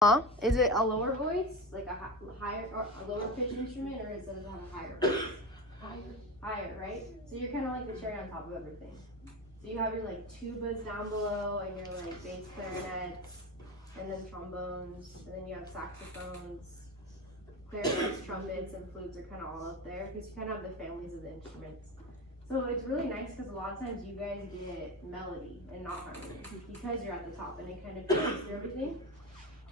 Is it a lower voice, like a higher or a lower pitch instrument, or does it have a higher voice? Higher, right? So you're kind of like the cherry on top of everything. So you have your like tubas down below, and your like bass clarinets, and then trombones, and then you have saxophones, clarinets, trumpets, and flutes are kind of all up there because you kind of have the families of the instruments. So it's really nice because a lot of times you guys get melody and not harmony because you're at the top, and it kind of carries through everything.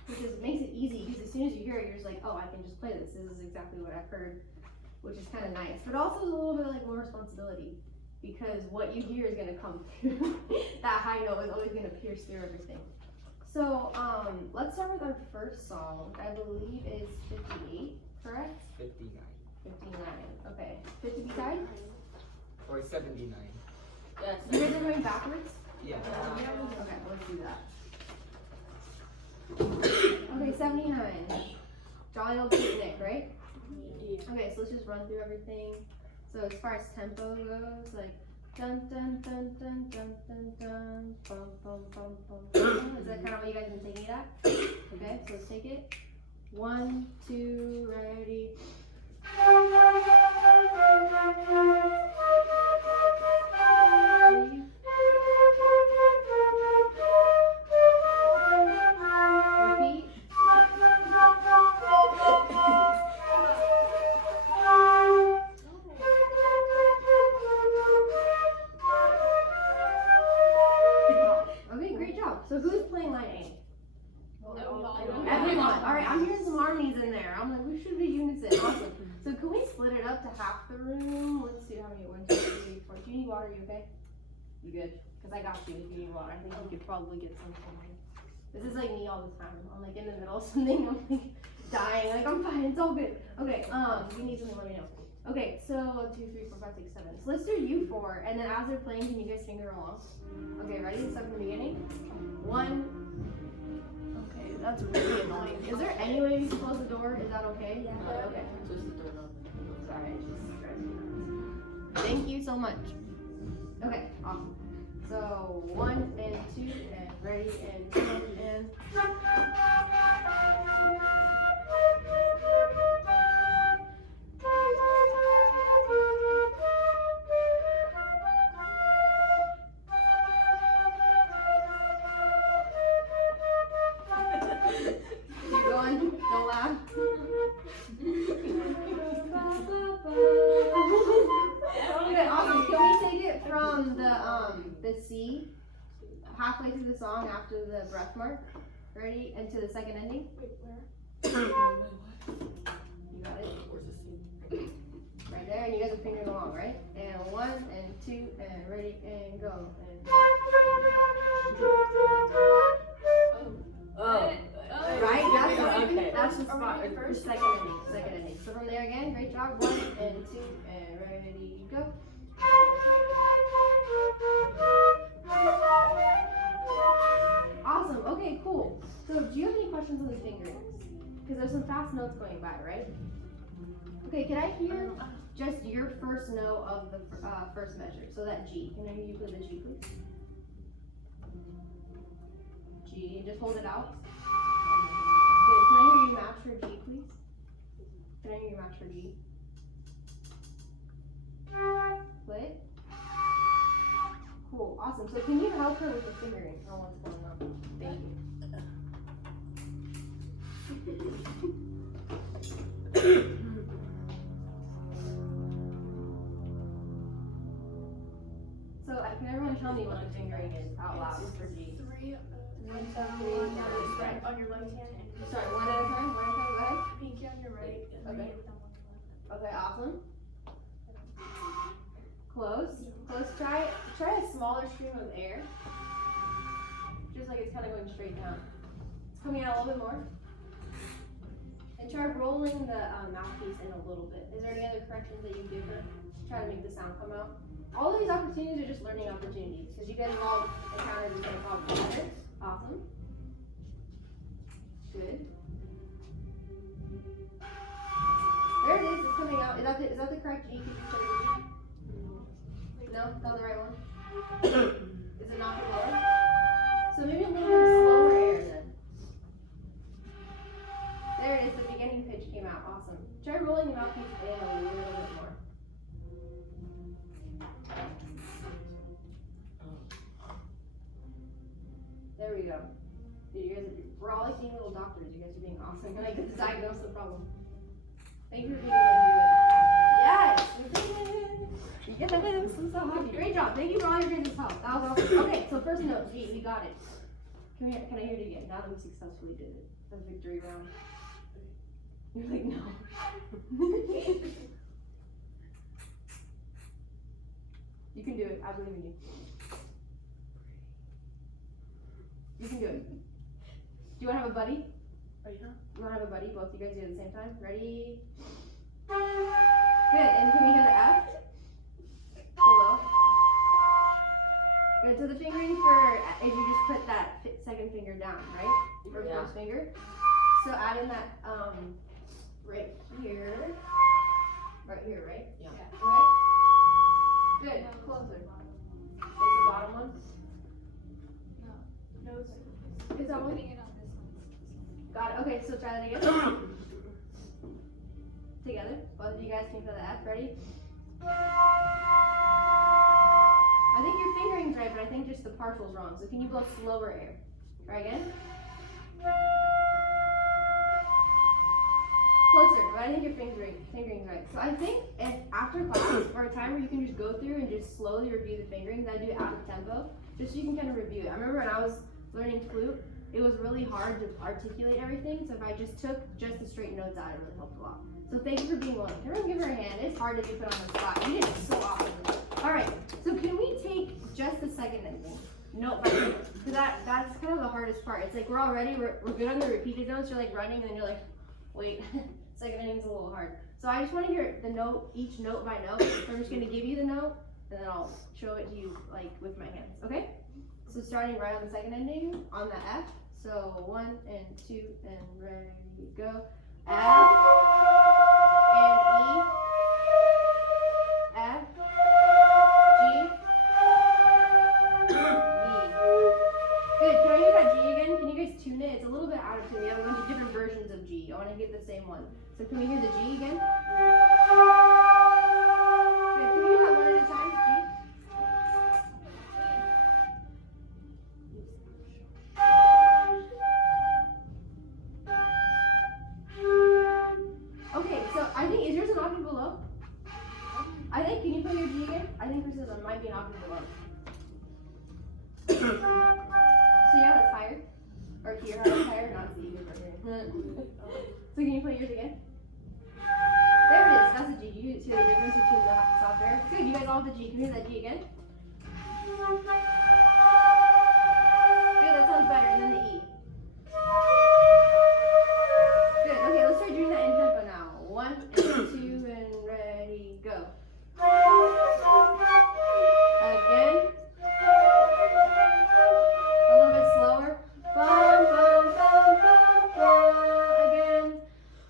Which makes it easy because as soon as you hear it, you're just like, oh, I can just play this. This is exactly what I've heard, which is kind of nice. But also a little bit like more responsibility because what you hear is going to come through. That high note is always going to pierce through everything. So let's start with our first song. I believe is 58, correct? 59. 59. Okay. 50 beside? Or 79. You guys are going backwards? Yeah. Okay, let's do that. Okay, 79. Jolly Old Picnic, right? Yeah. Okay, so let's just run through everything. So as far as tempo goes, like dun dun dun dun dun dun dun bum bum bum bum bum. Is that kind of what you guys have been taking it at? Okay, so let's take it. 1, 2, ready. So who's playing line A? Everyone. Alright, I'm hearing some harmonies in there. I'm like, we should be unison. Awesome. So can we split it up to half the room? Let's see how many. 1, 2, 3, 4. Do you need water? You okay? You good? Because I got you if you need water. I think we could probably get some from me. This is like me all the time. I'm like in the middle of something. I'm like dying. Like I'm fine. It's all good. Okay. If you need something, let me know. Okay. So 1, 2, 3, 4, 5, 6, 7. So let's do you 4, and then as they're playing, can you guys finger along? Okay. Ready? Start from the beginning. 1. Okay, that's really annoying. Is there any way we can close the door? Is that okay? Yeah. Okay. Sorry, it's just stressing. Thank you so much. Okay, awesome. So 1 and 2 and ready and 2 and. The C halfway through the song after the breath mark. Ready? And to the second ending. Wait, where? You got it? Where's the C? Right there, and you guys are fingering along, right? And 1 and 2 and ready and go. And right? That's the spot. First, second ending. So from there again, great job. 1 and 2 and ready, go. Awesome. Okay, cool. So do you have any questions on the fingerings? Because there's some fast notes going by, right? Okay, can I hear just your first note of the first measure? So that G. Can I hear you play the G, please? G. Just hold it out. Good. Can I hear you match for G, please? Can I hear you match for G? Play. Cool, awesome. So can you help her with the fingering on what's going on? Thank you. So can everyone tell me what the fingering is out loud for G? 3 1 on your left hand and Sorry, one at a time, go ahead. pinky on your right. And Okay. then you have one on Okay, awesome. Close. Try a smaller stream of air. Just like it's kind of going straight down. It's coming out a little bit more. And try rolling the mouthpiece in a little bit. Is there any other corrections that you give her? Try to make the sound come out. All of these opportunities are just learning opportunities because you guys have all encountered these kind of problems together. Awesome. Good. There it is. It's coming out. Is that the correct G? Can you show the G? No, not the right one. Is it not the lower? So maybe a little bit slower air then. them out. Awesome. Try rolling the mouthpiece in a little bit more. There we go. Dude, you guys, we're all like being little doctors. You guys are being awesome. You're like, diagnose the problem. Thank you for being able to do it. Yes! We did it! Yes! I'm so happy. Great job. Thank you for all your guys' help. That was awesome. Okay, so first note, G, we got it. Can I hear it again? Now that we successfully did it. The victory round. You're like, no. You can do it. I believe in you. You can do it. Do you want to have a buddy? Are you done? You want to have a buddy? Both you guys do it at the same time? Ready? Good. And can we hear the F? Below. Good. So the fingering for is you just put that second finger down, right? For Yeah. first finger. So add in that right here. Right here, right? Yeah. Right? Good. Closer. It's the bottom one. No, it's Is that one? putting it on this one. Got it. Okay, so try that again. Together. Both of you guys can feel the F. Ready? I think your fingering's right, but I think just the partial's wrong. So can you blow slower air? Try again. Closer, but I think your fingering's right. So I think if after class or a time where you can just go through and just slowly review the fingerings, I do it out of tempo, just so you can kind of review it. I remember when I was learning flute, it was really hard to articulate everything. So if I just took just the straight notes out, it really helped a lot. So thank you for being willing. Can everyone give her a hand? It's hard to be put on the spot. You did it so awesome. All right. So can we take just the second ending, note by note? So that's kind of the hardest part. It's like we're all ready. We're good on the repeated notes. You're like running, and then you're like, wait. Second ending's a little hard. So I just want to hear the note, each note by note. So I'm just gonna give you the note, and then I'll show it to you like with my hands. Okay? So starting right on the second ending on the F. So 1 and 2 and ready, go. F and E, F, G, E. Good, can I hear that G again? Can you guys tune it? It's a little bit out of tune. We have a bunch of different versions of G. I want to get the same one. So can we hear the G again? Good, can we hear that one at a time, G? Okay, so I think, is yours an octave below? I think, can you play your G again? I think Chris's might be an octave below. So yeah, that's higher. Or here, that's higher, not C. So can you play yours again? There it is, that's a G. Do you see the difference between the soft air? Good, you guys all have the G. Can you hear that G again? Good, that sounds better. And then the E. Good, okay, let's start doing that in tempo now. 1 and 2 and ready, go. Again. A little bit slower. Bum, bum, bum, bum, bum. Again.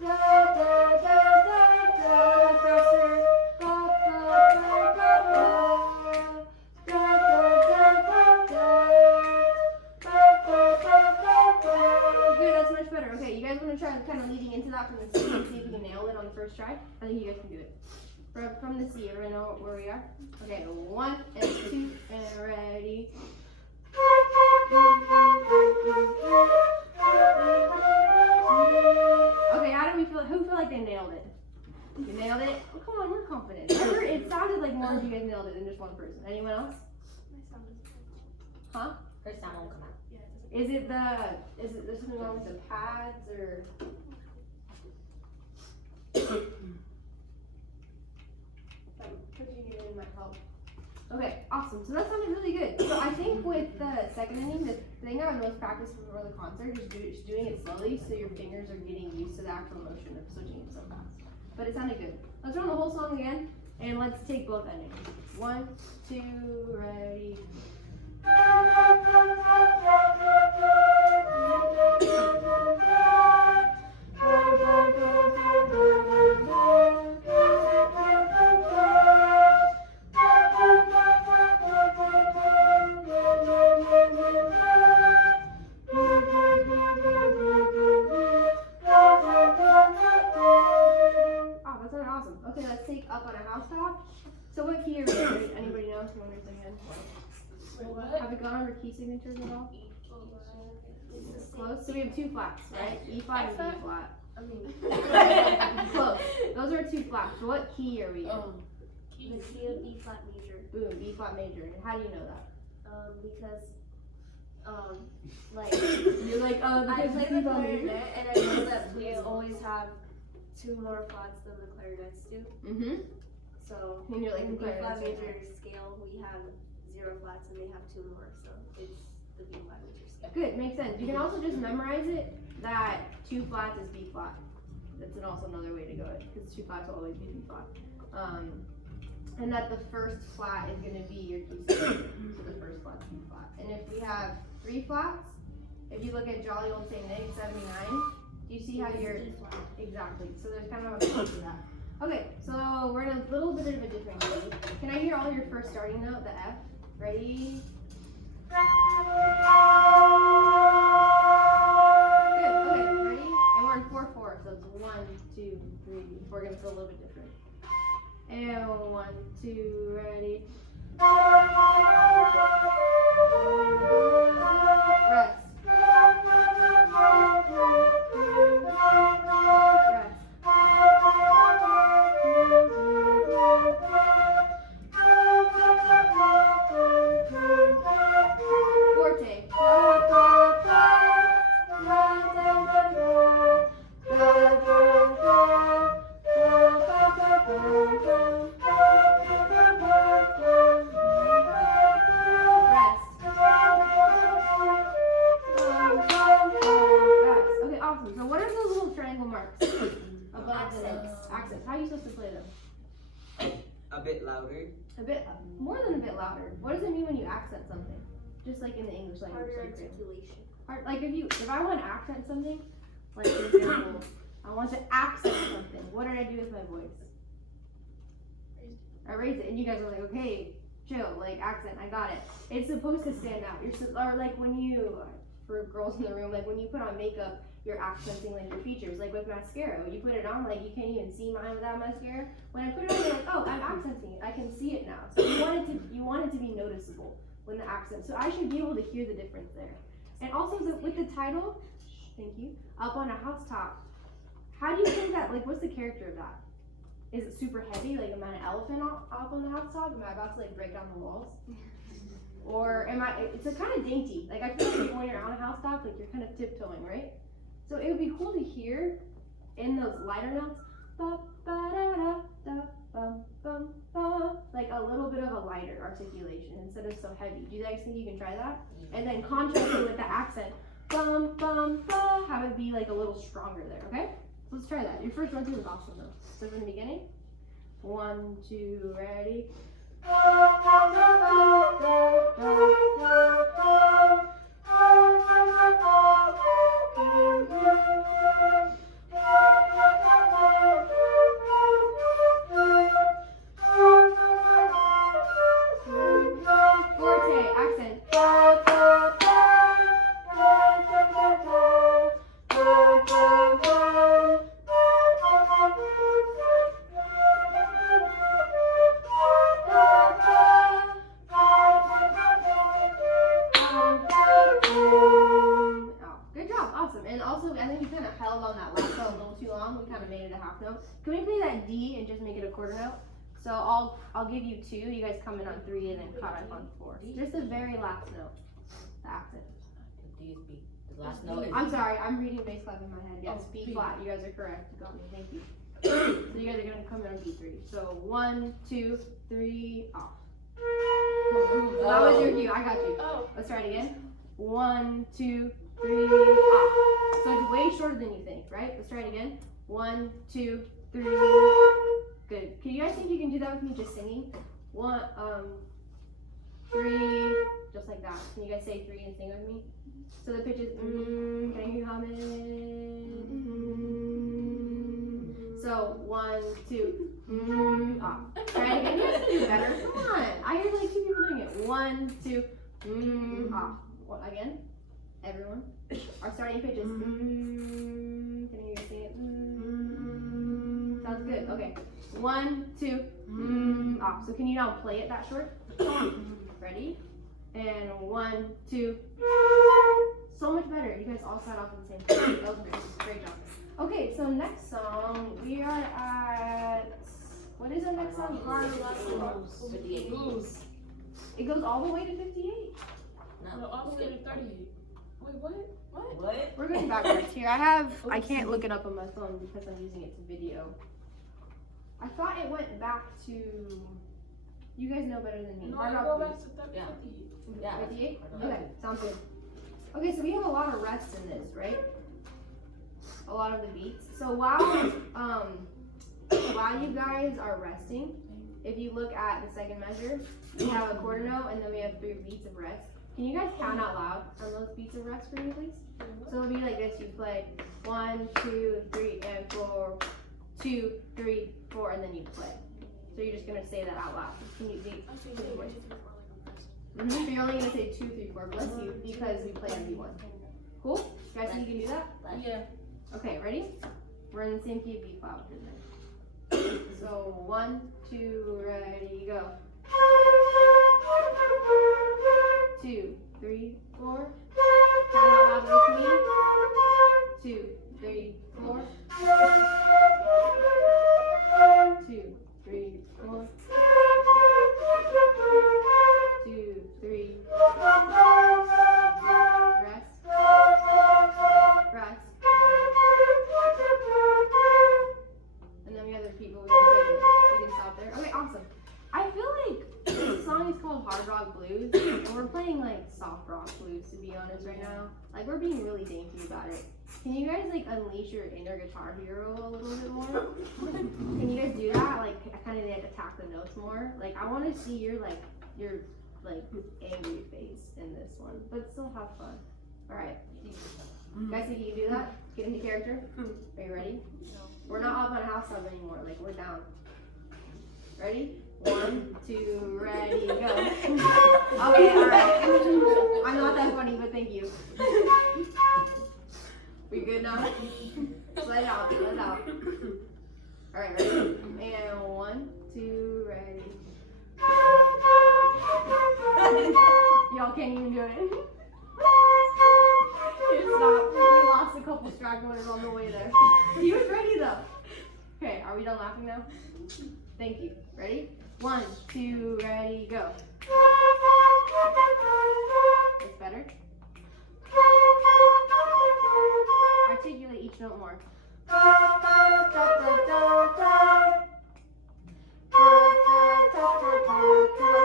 Da, da, da, da, da. Faster. Ba, ba, ba, ba, ba. Da, da, da, da, da. Ba, ba, ba, ba, ba. Good, that's much better. Okay, you guys want to try kind of leading into that from the C and see if you can nail it on the first try? I think you guys can do it. From the C, everyone know where we are? Okay, 1 and 2 and ready. Okay, how do we feel? Who feel like they nailed it? You nailed it? Oh, come on, we're confident. Remember, it sounded like more of you guys nailed it than just one person. Anyone else? My sound is Huh? Her sound won't come out. yeah, it doesn't. Is it there's something wrong with the pads or? Pushing it in might help. Okay, awesome. So that sounded really good. So I think with the second inning, the thing I would most practice before the concert is just doing it slowly so your fingers are getting used to the actual motion of switching it so fast. But it sounded good. Let's run the whole song again, and let's take both endings. 1, 2, ready. Good, on to wonders again. Wait, what? Have we gone over key signatures at all? Close. So we have two flats, right? E flat and B flat. I mean, Close. Those are two flats. So what key are we in? The key of B flat major. Boom, B flat major. And how do you know that? Because, like, You're like, I because play it's the B flat major. clarinet, and I know that flutes always have two more flats than the clarinets do. Mm-hmm. So, And you're like, in the the B flat clarinets are major scale, we have 0 flats and they have 2 more. So, it's the B flat major scale. Good, makes sense. You can also just memorize it that 2 flats is B flat. That's also another way to go it because 2 flats will always be B flat. And that the first flat is going to be your key signature. So the first flat's B flat. And if we have 3 flats, if you look at jolly old Saint Nick 79, do you see how you're exactly? So there's kind of a point to that. Okay, so we're in a little bit of a different key. Can I hear all your first starting note, the F? Ready? Good, okay, ready? And we're in 4/4, so it's 1, 2, 3. We're gonna feel a little bit different. And 1, 2, ready? Rest. A bit louder. A bit, more than a bit louder. What does it mean when you accent something? Just like in the English language. Harder Like, articulation. like if I want to accent something, like for example, I want to accent something. What did I do with my voice? I raised it, and you guys are like, okay, chill, like accent, I got it. It's supposed to stand out. Or like when you, for girls in the room, like when you put on makeup, you're accenting like your features. Like with mascara, when you put it on, like you can't even see mine without mascara. When I put it on, you're like, oh, I'm accenting it. I can see it now. So you want it to be noticeable when the accent. So I should be able to hear the difference there. And also with the title, thank you, Up on a Housetop. How do you think that? Like, what's the character of that? Is it super heavy? Like, am I an elephant up on the housetop? Am I about to like break down the walls? Or am I? It's a kind of dainty. Like I feel like when you're on a housetop, like you're kind of tiptoeing, right? So it would be cool to hear in those lighter notes, ba ba da da da bum bum ba, like a little bit of a lighter articulation instead of so heavy. Do you guys think you can try that? And then contrast it with the accent, bum bum ba, have it be like a little stronger there. Okay? So let's try that. Your first run through was awesome though. So from the beginning, 1, 2, ready. Forte, accent. Good job, awesome. And also, I think we kind of held on that last note a little too long. We kind of made it a half note. Can we play that D and just make it a quarter note? So I'll give you 2. You guys come in on 3 and then cut up on 4. Just the very last note, the accent. D is B. The last note is I'm sorry, I'm reading bass clef in my head. Yes, Oh, B B. flat. You guys are correct. You got me. Thank you. So you guys are gonna come in on B3. So 1, 2, 3, off. So that was your cue. I got you. Oh. Let's try it again. 1, 2, 3, off. So it's way shorter than you think, right? Let's try it again. 1, 2, 3. Good. Can you guys think you can do that with me just singing? 1, 3, just like that. Can you guys say 3 and sing with me? So the pitch is can I hear you humming? So 1, 2, off. Try it again. You guys can do better. Come on. I hear like 2 people doing it. 1, 2, off. What again? Everyone. Our starting pitch is Can I hear you sing it? Sounds good. good. Okay. 1, 2, off. So can you now play it that short? Ready? And 1, 2. So much better. You guys all start off with the same thing. That was great. Great job. Okay, so next song, we are at, what is our next song? Blues. 58. Blues. It goes all the way to 58. No, all the way to 38. Wait, what? What? What? We're going backwards here. I can't look it up on my phone because I'm using it to video. I thought it went back to, you guys know better than me. No, Hard I Rock go Blues. back to 38. Yeah. 58? Okay, sounds good. Okay, so we have a lot of rests in this, right? A lot of the beats. So while you guys are resting, if you look at the second measure, we have a quarter note and then we have 3 beats of rest. Can you guys count out loud on those beats of rest for me, please? So it'll be like this. You play 1, 2, 3, and 4, 2, 3, 4, and then you play. So you're just gonna say that out loud. Can you? I say 1, 2, 3, 4 like a person. So you're only gonna say 2, 3, 4. Bless you, because we play everyone. Cool. You guys think you can do that? Yeah. Okay, ready? We're in the same key of B flat. So 1, 2, ready, go. 2, 3, 4. Count out loud with me. 2, 3, 4. 2, 3, 4. 2, 3. Rest. Rest. And then we have the people we can stop there. Okay, awesome. I feel like this song is called Hard Rock Blues, and we're playing like soft rock blues to be honest right now. Like we're being really dainty about it. Can you guys like unleash your inner guitar hero a little bit more? Can you guys do that? Like kind of like attack the notes more. Like I want to see your angry face in this one, but still have fun. All right, you guys think you can do that? Get into character. Are you ready? We're not up on house sub anymore. Like we're down. Ready? 1, 2, ready, go. Okay, all right. I'm not that funny, but thank you. We good now? Let it out. Let it out. All right, ready? And 1, 2, ready. Y'all can't even do it. Stop. We lost a couple stragglers on the way there. He was ready though. Okay, are we done laughing now? Thank you. Ready? 1, 2, ready, go. It's better. Articulate each note more. A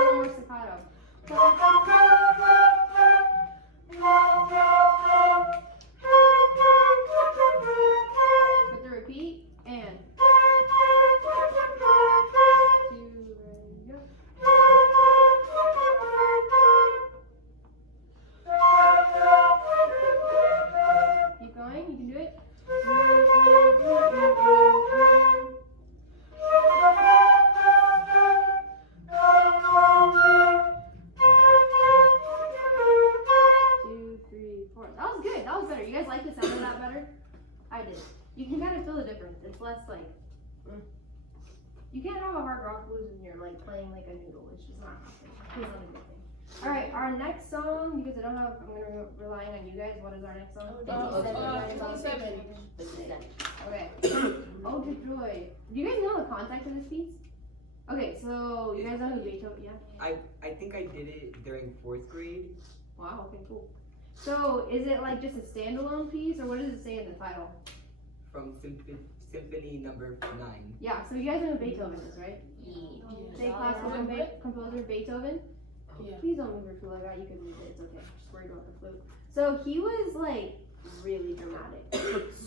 little more staccato. With the repeat and 2, ready, go. Keep going, you can do it. Two, three, four. That was good. That was better. You guys like the sound of that better? I did. You can kind of feel the difference. It's less like. You can't have a hard rock blues when you're like playing like a noodle. It's just not happening. It's not a good thing. All right, our next song, because I don't have, I'm gonna relying on you guys. What is our next song? 27. Okay. Oh, the joy. Do you guys know the context of this piece? Okay, so you guys know who Beethoven? Yeah. I think I did it during 4th grade. Wow. Okay. Cool. So is it like just a standalone piece, or what does it say in the title? From Symphony Number 9. Yeah. So you guys know who Beethoven is, right? Say classical composer Beethoven. Yeah. Please don't move your flute like that. You can move it. It's okay. Just worried about the flute. So he was like really dramatic,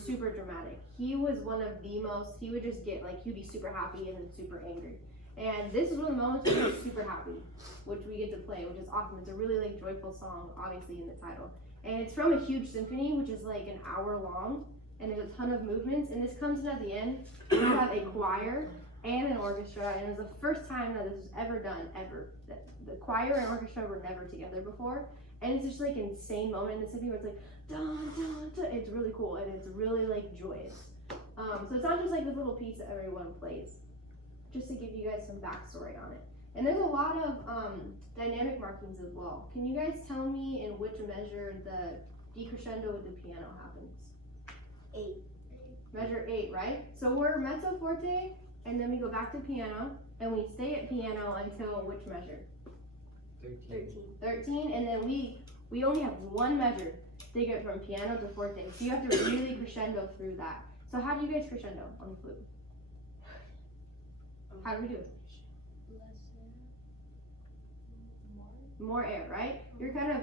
super dramatic. He was one of the most. He would just get like he'd be super happy and then super angry. And this is one of the moments where he's super happy, which we get to play, which is awesome. It's a really like joyful song, obviously in the title. And it's from a huge symphony, which is like an hour long, and there's a ton of movements. And this comes in at the end. We have a choir and an orchestra, and it was the first time that this was ever done, ever. The choir and orchestra were never together before, and it's just like an insane moment in the symphony where it's like dun dun dun. It's really cool and it's really like joyous. So it's not just like this little piece that everyone plays. Just to give you guys some backstory on it. And there's a lot of dynamic markings as well. Can you guys tell me in which measure the decrescendo with the piano happens? 8. Measure 8, right? So we're mezzo forte, and then we go back to piano, and we stay at piano until which measure? 13. 13, and then we only have one measure to get from piano to forte. So you have to really crescendo through that. So how do you guys crescendo on the flute? How do we do it? More air, right? You're kind of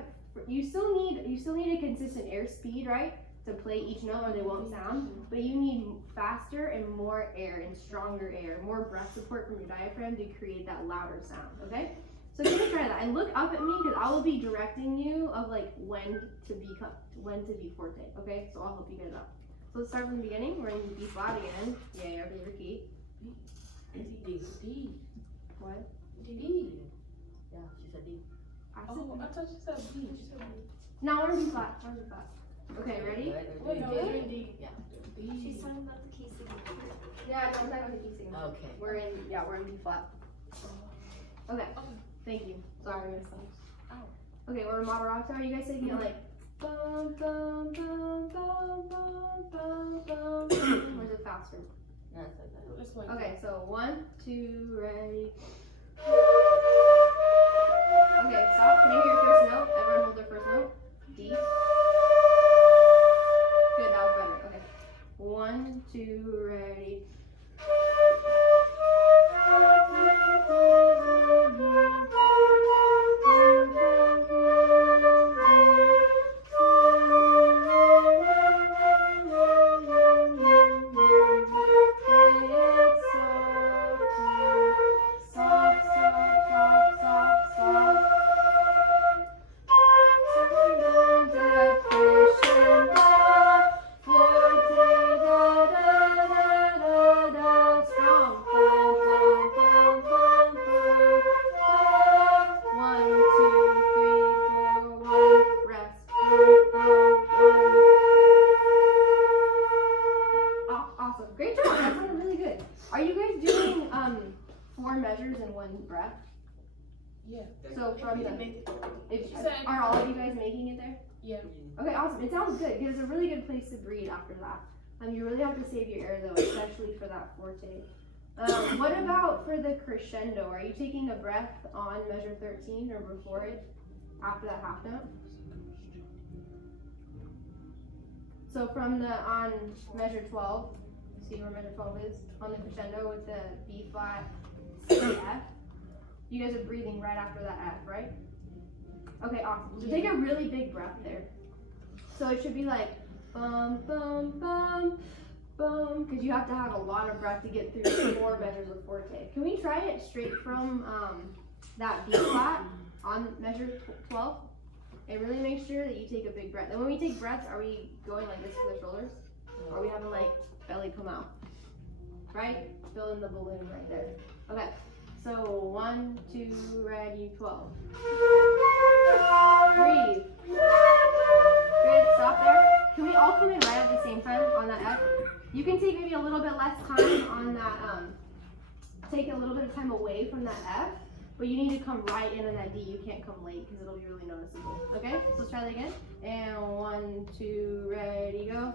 you still need a consistent air speed, right? To play each note or they won't sound, but you need faster and more air and stronger air, more breath support from your diaphragm to create that louder sound, okay? So you can try that and look up at me because I will be directing you of like when to be forte, okay? So I'll help you guys out. So let's start from the beginning. We're in B flat again. Yay, our favorite key. D. What? D. Yeah, she said D. I said Oh, I thought you said B. She said B. no, we're in B flat. We're in B flat. Okay, ready? Wait, no, you're in D. Yeah. D. She's talking about the key signature. Yeah, no, I'm talking about the key signal. Okay. We're in B flat. Okay. Thank you. Sorry, Miss Thomas. Ow. Okay, we're in Moderato. You guys say you like bum bum bum bum bum bum bum. Or is it faster? No, it's like that. It's like Okay, so 1, 2, ready. Okay, stop. Can you hear your first note? Everyone hold their first note. D. Good, that was better. Okay. 1, 2, ready. Awesome. Great job. That sounded really good. Are you guys doing 4 measures in one breath? yeah. So from the are all of you guys making it there? Yeah. Okay, awesome. It sounds good because it's a really good place to breathe after that. You really have to save your air though, especially for that forte. What about for the crescendo? Are you taking a breath on measure 13 or before it, after that half note? So from the on measure 12, see where measure 12 is on the crescendo with the B flat, C, F. You guys are breathing right after that F, right? Okay, awesome. So take a really big breath there. So it should be like bum bum bum bum, because you have to have a lot of breath to get through 4 measures of forte. Can we try it straight from that B flat on measure 12? And really make sure that you take a big breath. And when we take breaths, are we going like this with our shoulders? Or are we having like belly come out? Right? Fill in the balloon right there. Okay. So 1, 2, ready, 12. Breathe. Good, stop there. Can we all come in right at the same time on that F? You can take maybe a little bit less time on that, take a little bit of time away from that F, but you need to come right in on that D. You can't come late because it'll be really noticeable. Okay, so let's try that again. And 1, 2, ready, go.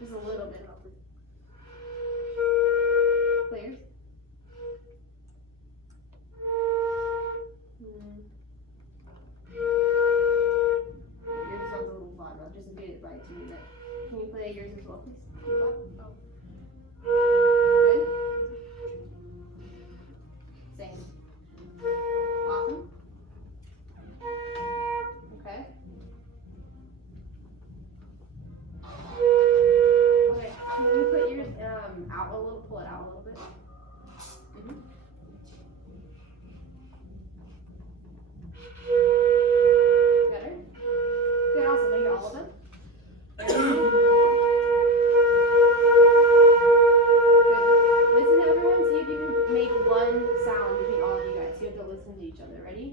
Just a little bit. Players? Yours sounds a little flat, but just get it right to me. Can you play yours as well, please? Good? Same. Awesome. Better? Good, awesome. Make it all of them. Good. Listen to everyone. See if you can make one sound between all of you guys. You have to listen to each other. Ready?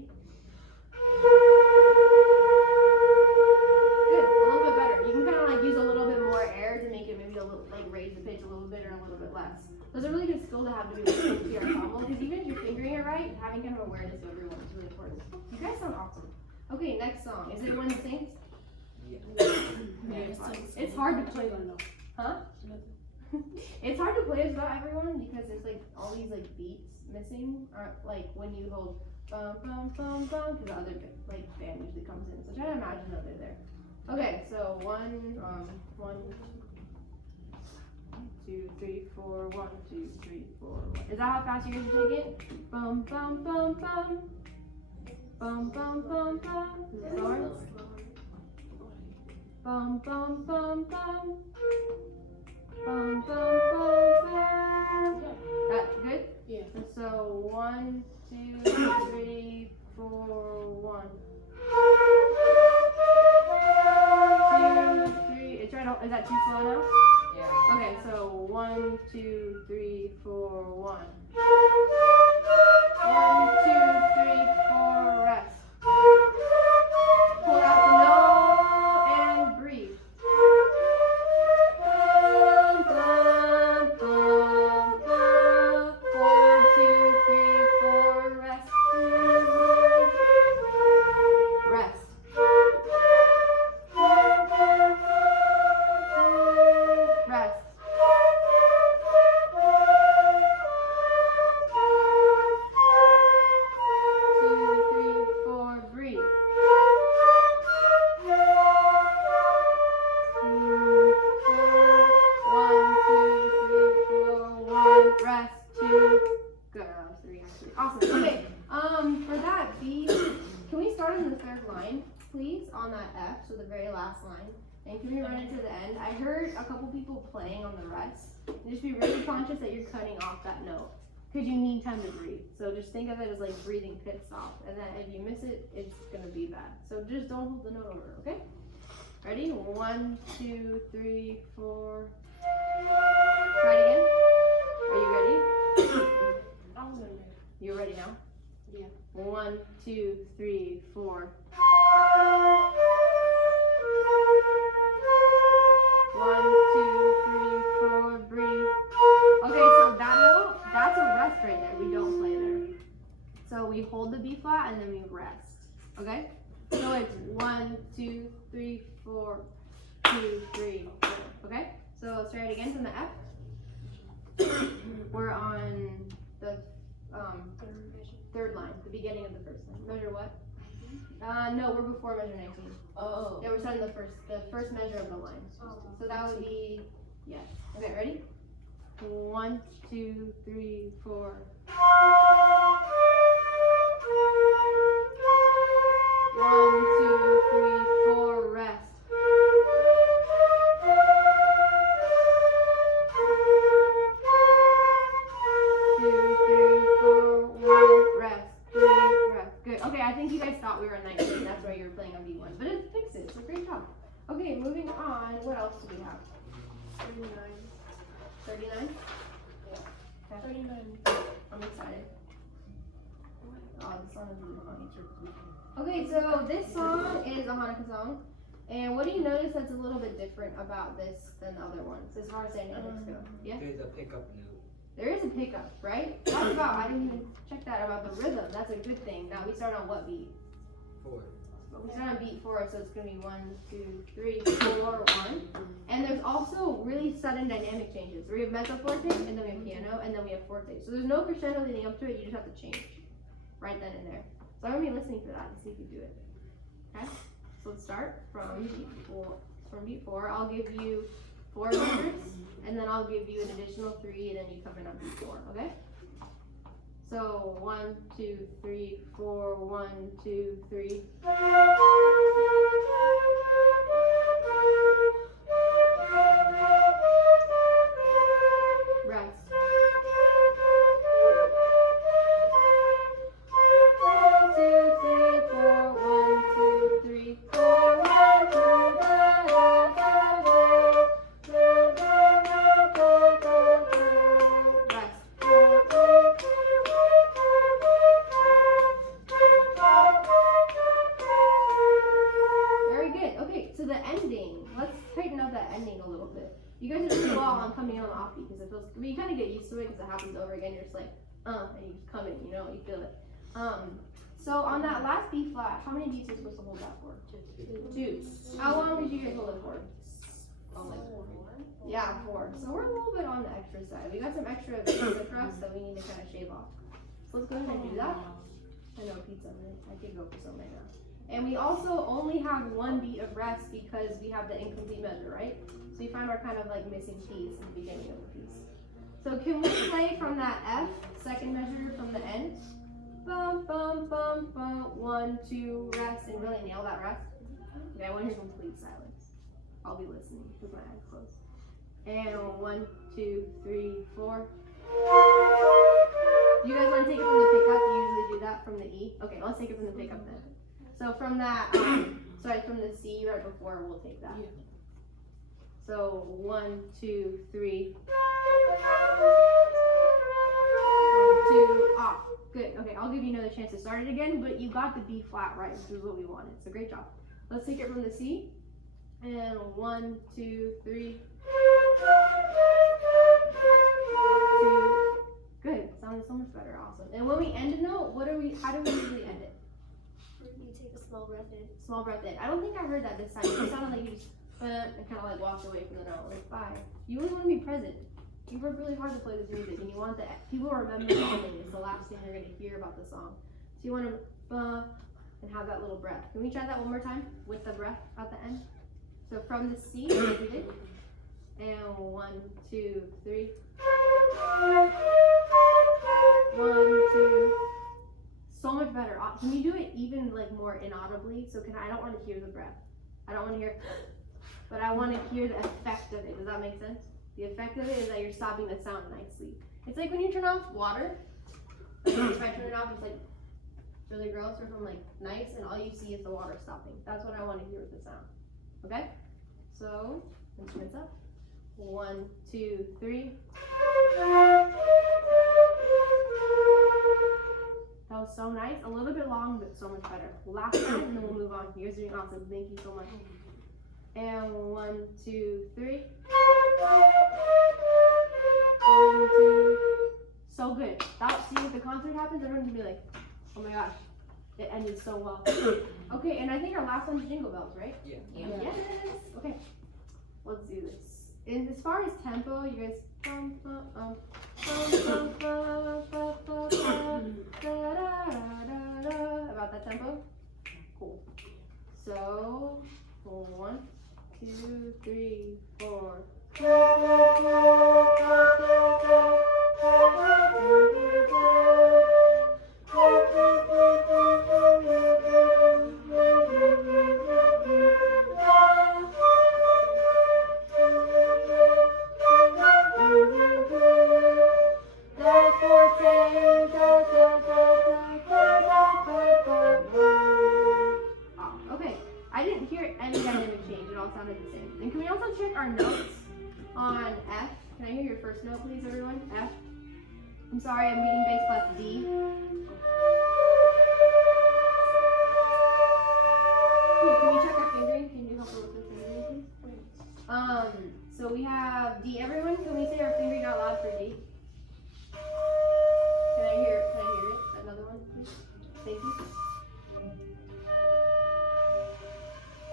Good. A little bit better. You can kind of like use a little bit more air to make it maybe a little like raise the pitch a little bit or a little bit less. Those are really good skills to have to do with your ensemble because even if you're fingering it right, having kind of awareness of everyone is really important. You guys sound awesome. Okay, next song. Is it one that sings? Yeah. Okay, fine. It's hard to play. Huh? It's hard to play without everyone because there's like all these like beats missing, or like when you hold bum bum bum bum, because the other like band usually comes in. So try to imagine that they're there. Okay, so 1, 2, 3, 4, 1, 2, 3, 4, 1. Is that how fast you guys are taking? Bum bum bum bum. Bum bum bum bum. Is it slower? Bum bum bum bum. Bum bum bum bum. That good? Yeah. So 1, 2, 3, 4, 1. 2, 3. Is that too slow now? Yeah. Okay, so 1, 2, 3, 4, 1. 1, 2, 3, 4, rest. Pull out the nose and breathe. Bum, bum, bum, bum. 1, 2, 3, 4, rest. Rest. Rest. 2, 3, 4, breathe. 2, 4, 1, 2, 3, 4, 1, rest. 2. Good. 3 actually. Awesome. Okay. For that B, can we start on the third line, please, on that F, so the very last line. And can we run it to the end? I heard a couple people playing on the rest. And just be really conscious that you're cutting off that note. Because you need time to breathe. So just think of it as like breathing pit stop. And then if you miss it, it's going to be bad. So just don't hold the note over, okay? Ready? 1, 2, 3, 4. Try it again. Are you ready? I was ready. You're ready now? Yeah. 1, 2, 3, 4. 1, 2, 3, 4. Breathe. Okay, so that note, that's a rest right there. We don't play there. So we hold the B flat and then we rest. Okay? So it's 1, 2, 3, 4, 2, 3, 4. Okay? So let's try it again from the F. We're on the third line, the beginning of the first line. Measure what? No, we're before measure 19. Oh. Yeah, we're starting the first measure of the line. So that would be, yes. Okay, ready? 1, 2, 3, 4. 1, 2, 3, 4. Rest. 2, 3, 4, 1. Rest. 3. Rest. Good. Okay, I think you guys thought we were on 19. That's why you were playing on B1. But it fixed it. So great job. Okay, moving on. What else do we have? 39? 39. I'm excited. Oh, this song is really funny. Okay, so this song is a Hanukkah song. And what do you notice that's a little bit different about this than the other ones, as far as dynamics go? Yeah? There's a pickup note. There is a pickup, right? Talk about, I didn't even check that about the rhythm. That's a good thing. Now we start on what beat? 4. We start on beat 4, so it's going to be 1, 2, 3, 4, 1. And there's also really sudden dynamic changes. We have mezzo forte, and then we have piano, and then we have forte. So there's no crescendo leading up to it, you just have to change right then and there. So I'm going to be listening for that to see if you do it. Okay? So let's start from beat 4. From beat 4, I'll give you 4 measures, and then I'll give you an additional 3, and then you come in on beat 4, okay? So 1, 2, 3, 4, 1, 2, 3. Rest. 1, 2, 3, 4. the offbeat because it feels. I mean, you kind of get used to it because it happens over again. You're just like, and you just come in, you know, you feel it. So on that last B flat, how many beats are you supposed to hold that for? 2. How long did you guys hold it for? Yeah, 4. So we're a little bit on the extra side. We got some extra pizza crust that we need to kind of shave off. So let's go ahead and do that. I know pizza, I could go for some right now. And we also only have 1 beat of rest because we have the incomplete measure, right? So you find our kind of like missing piece in the beginning of the piece. So can we play from that F, second measure from the end? Bum, bum, bum, bum, 1, 2, rest, and really nail that rest. Okay, I want to hear complete silence. I'll be listening with my eyes closed. And 1, 2, 3, 4. You guys want to take it from the pickup? You usually do that from the E. Okay, let's take it from the pickup then. So from that, from the C right before, we'll take that. Yeah. So 1, 2, 3. 1, 2, off. Good. Okay, I'll give you another chance to start it again, but you got the B flat right, which is what we wanted. So great job. Let's take it from the C. And 1, 2, 3. 2. Good. Sounded so much better. Awesome. And when we end a note, how do we usually end it? You take a small breath in. Small breath in. I don't think I heard that this time. It sounded like you just and kind of like walked away from the note. Like, bye. You really want to be present. You work really hard to play this music, and you want the people to remember the ending. It's the last thing they're going to hear about the song. So you want to and have that little breath. Can we try that one more time with the breath at the end? So from the C, like we did. And 1, 2, 3. 1, 2. So much better. Can you do it even like more inaudibly? So I don't want to hear the breath. I don't want to hear, but I want to hear the effect of it. Does that make sense? The effect of it is that you're stopping the sound nicely. It's like when you turn off water. Like if I turn it off, it's like really gross, or if I'm like nice and all you see is the water stopping. That's what I want to hear with the sound. Okay? So, instruments up. 1, 2, 3. That was so nice. A little bit long, but so much better. Last time, and then we'll move on. You guys are doing awesome. Thank you so much. And 1, 2, 3. 1, 2. So good. See, if the concert happens, everyone's gonna be like, oh my gosh, it ended so well. Okay, and I think our last one's Jingle Bells, right? Yeah. Yes. Okay. Let's do this. And as far as tempo, you guys. About that tempo? Cool. So, 1, 2, 3, 4. Okay, I didn't hear any dynamic change. It all sounded the same. And can we also check our notes on F? Can I hear your first note, please, everyone? F. I'm sorry, I'm reading bass clef D. Cool. Can we check our fingering? Can you help us with the fingering, please? So we have D. Everyone, can we say our fingering out loud for D? Can I hear it? Another one, please. Thank you.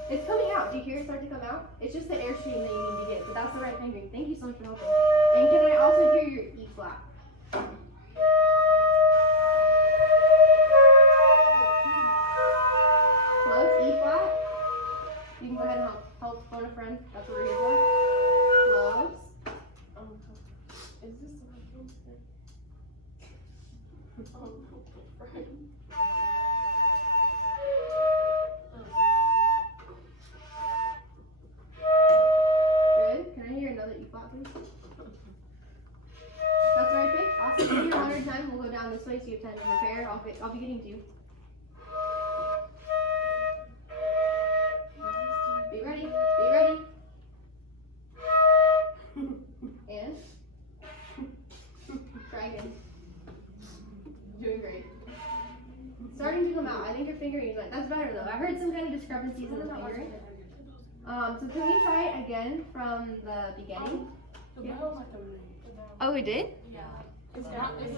It's coming out. Do you hear it start to come out? It's just the airstream that you need to get, but that's the right fingering. Thank you so much for helping. And can I also hear your E flat? Close, E flat. You can go ahead and help phone a friend. That's what we're here for. Close. Is this the right one? Good. Can I hear another E flat, please? That's the right pick. Awesome. Can I hear one more time? We'll go down this way so you have time to prepare. I'll be getting to you. Be ready. Be ready. And try again. Doing great. Starting to come out. I think your fingering is like that's better though. I heard some kind of discrepancies in the fingering. So can we try it again from the beginning? The Yeah. bell must have ring. Oh, it did? It's got, it's